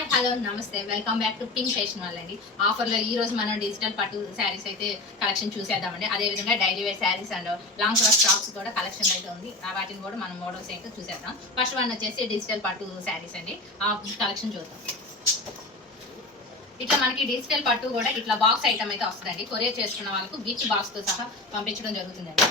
Hi hello నమస్తే welcome back to pink fashion వాళ్ళండి. ఆఫర్లో ఈ రోజు మనం డిజిటల్ పట్టు శారీస్ అయితే కలెక్షన్ చూసేద్దామండి. అదేవిధంగా daily wear sarees and long frock tops కూడా కలెక్షన్ అయితే ఉంది. వాటిని కూడా మనం మోడల్స్ అయితే చూసేద్దాం. ఫస్ట్ వన్ వచ్చేసి డిజిటల్ పట్టు శారీస్ అండి. ఆ కలెక్షన్ చూద్దాం. ఇట్లా మనకి డిజిటల్ పట్టు కూడా ఇట్లా బాక్స్ ఐటమ్ అయితే వస్తుందండి. కొరియర్ చేసుకున్న వాళ్ళకు విత్ బాక్స్తో సహా పంపించడం జరుగుతుందండి.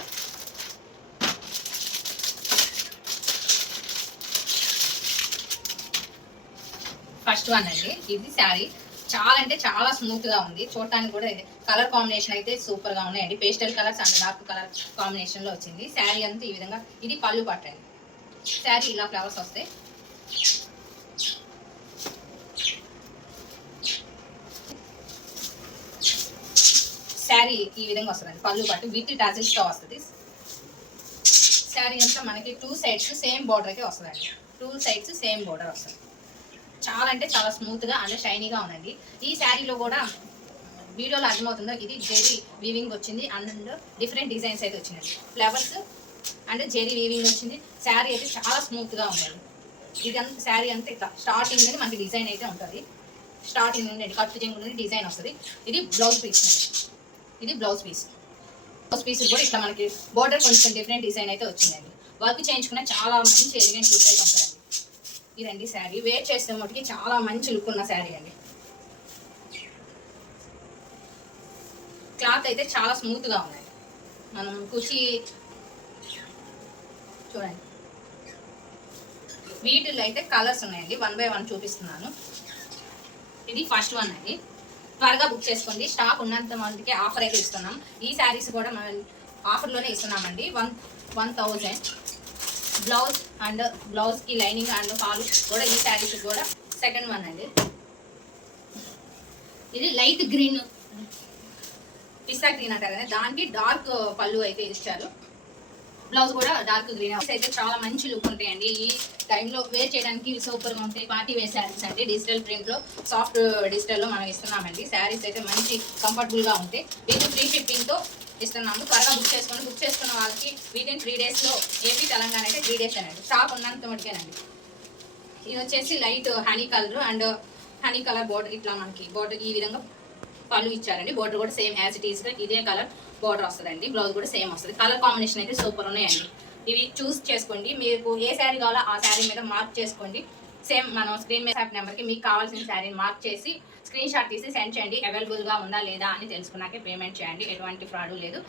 ఫస్ట్ వన్ అండి, ఇది శారీ చాలా అంటే చాలా స్మూత్ గా ఉంది. చూడటానికి కూడా ఇది కలర్ కాంబినేషన్ అయితే సూపర్ గా ఉన్నాయండి. Pastel colours and dark colour combination లో వచ్చింది. శారీ అంతా ఈ విధంగా, ఇది పళ్ళు పట్టండి. శారీ ఇలా ఫ్లవర్స్ వస్తాయి. శారీ ఈ విధంగా వస్తుందండి. పళ్ళు పట్టు విత్ టజిల్స్ తో వస్తుంది. శారీ అంతా మనకి టూ సైడ్స్ సేమ్ బోర్డర్ అయితే వస్తుందండి. టూ సైడ్స్ సేమ్ బోర్డర్ వస్తుంది. చాలా అంటే చాలా స్మూత్ గా అండ్ షైనీగా ఉందండి. ఈ శారీలో కూడా వీడియోలో అర్థమవుతుందో ఇది జెరీ వీవింగ్ వచ్చింది అండ్ డిఫరెంట్ డిజైన్స్ అయితే వచ్చినాయి. ఫ్లవర్స్ అండ్ జెరీ వీవింగ్ వచ్చింది. శారీ అయితే చాలా స్మూత్ గా ఉందండి. ఇదంతా శారీ అంతా ఇట్లా స్టార్టింగ్ నుండి మనకి డిజైన్ అయితే ఉంటుంది. స్టార్టింగ్ నుండి కట్టు చెంగు నుండి డిజైన్ వస్తుంది. ఇది బ్లౌజ్ పీస్ అండి. ఇది బ్లౌజ్ పీస్. బ్లౌజ్ పీస్ కూడా ఇట్లా మనకి బోర్డర్ కొంచెం డిఫరెంట్ డిజైన్ అయితే వచ్చిందండి. వర్క్ చేయించుకున్న చాలా మంచి ఎలిగెంట్ లుక్ అయితే ఉంటుందండి. ఇదండి శారీ. వేర్ చేస్తే మటుకి చాలా మంచి లుక్ ఉన్న శారీ అండి. క్లాత్ అయితే చాలా స్మూత్ గా ఉన్నాయి. మనం కుచి చూడండి. వీటిలో అయితే కలర్స్ ఉన్నాయండి. 1 by 1 చూపిస్తున్నాను. ఇది ఫస్ట్ వన్ అండి. త్వరగా బుక్ చేసుకోండి. స్టాక్ ఉన్నంత మందికి ఆఫర్ అయితే ఇస్తున్నాం. ఈ శారీస్ కూడా మనం ఆఫర్లోనే ఇస్తున్నామండి. 1000 బ్లౌజ్ అండ్ బ్లౌజ్ కి లైనింగ్ అండ్ ఫాల్ కూడా ఈ శారీస్ కూడా. సెకండ్ వన్ అండి, ఇది లైట్ గ్రీన్, పిస్తా గ్రీన్ అంటారు కదా, దానికి డార్క్ పళ్ళు అయితే ఇచ్చారు. బ్లౌజ్ కూడా డార్క్ గ్రీన్ అయితే చాలా మంచి లుక్ ఉంటాయండి. ఈ టైంలో వేర్ చేయడానికి సూపర్గా ఉంటాయి. పార్టీ వేర్ శారీస్ అండి. డిజిటల్ ప్రింట్లో సాఫ్ట్ డిజిటల్లో మనం ఇస్తున్నామండి. శారీస్ అయితే మంచి కంఫర్టబుల్గా ఉంటాయి. ఇది ఫ్రీ షిప్పింగ్తో ఇస్తున్నాము. త్వరగా బుక్ చేసుకోండి. బుక్ చేసుకున్న వాళ్ళకి వితిన్ 3 daysలో ఏపీ తెలంగాణ అయితే 3 days అండి. స్టాక్ ఉన్నంత మటుకేనండి. ఇది వచ్చేసి light honey colour and honey colour border. ఇట్లా మనకి బోర్డర్ ఈ విధంగా పళ్ళు ఇచ్చారండి. బోర్డర్ కూడా సేమ్ యాజ్ ఇట్ ఈస్గా ఇదే కలర్ బోర్డర్ వస్తుందండి. బ్లౌజ్ కూడా సేమ్ వస్తుంది. కలర్ కాంబినేషన్ అయితే సూపర్ ఉన్నాయండి. ఇవి చూస్ చేసుకోండి. మీకు ఏ శారీ కావాలో ఆ శారీ మీద మార్క్ చేసుకోండి. సేమ్ మనం స్క్రీన్ మీద నెంబర్కి మీకు కావాల్సిన శారీని మార్క్ చేసి స్క్రీన్ షాట్ తీసి సెండ్ చేయండి. అవైలబుల్గా ఉందా లేదా అని తెలుసుకున్నాకే పేమెంట్ చేయండి. ఎటువంటి ఫ్రాడ్ లేదు.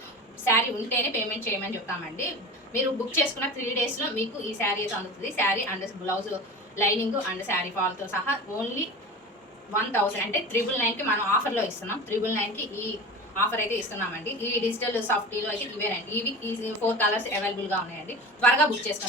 శారీ ఉంటేనే పేమెంట్ చేయమని చెప్తామండి. మీరు బుక్ చేసుకున్న 3 daysలో మీకు ఈ శారీ అయితే అందుతుంది. Sari and blouse lining and sari ఫాల్తో సహా ఓన్లీ 1000 అంటే 999కి మనం ఆఫర్లో ఇస్తున్నాం. 999కి ఈ ఆఫర్ అయితే ఇస్తున్నామండి. ఈ డిజిటల్ సాఫ్టీలో అయితే ఇవేనండి. ఇవి 4 కలర్స్ అవైలబుల్గా ఉన్నాయండి. త్వరగా బుక్ చేసుకోండి.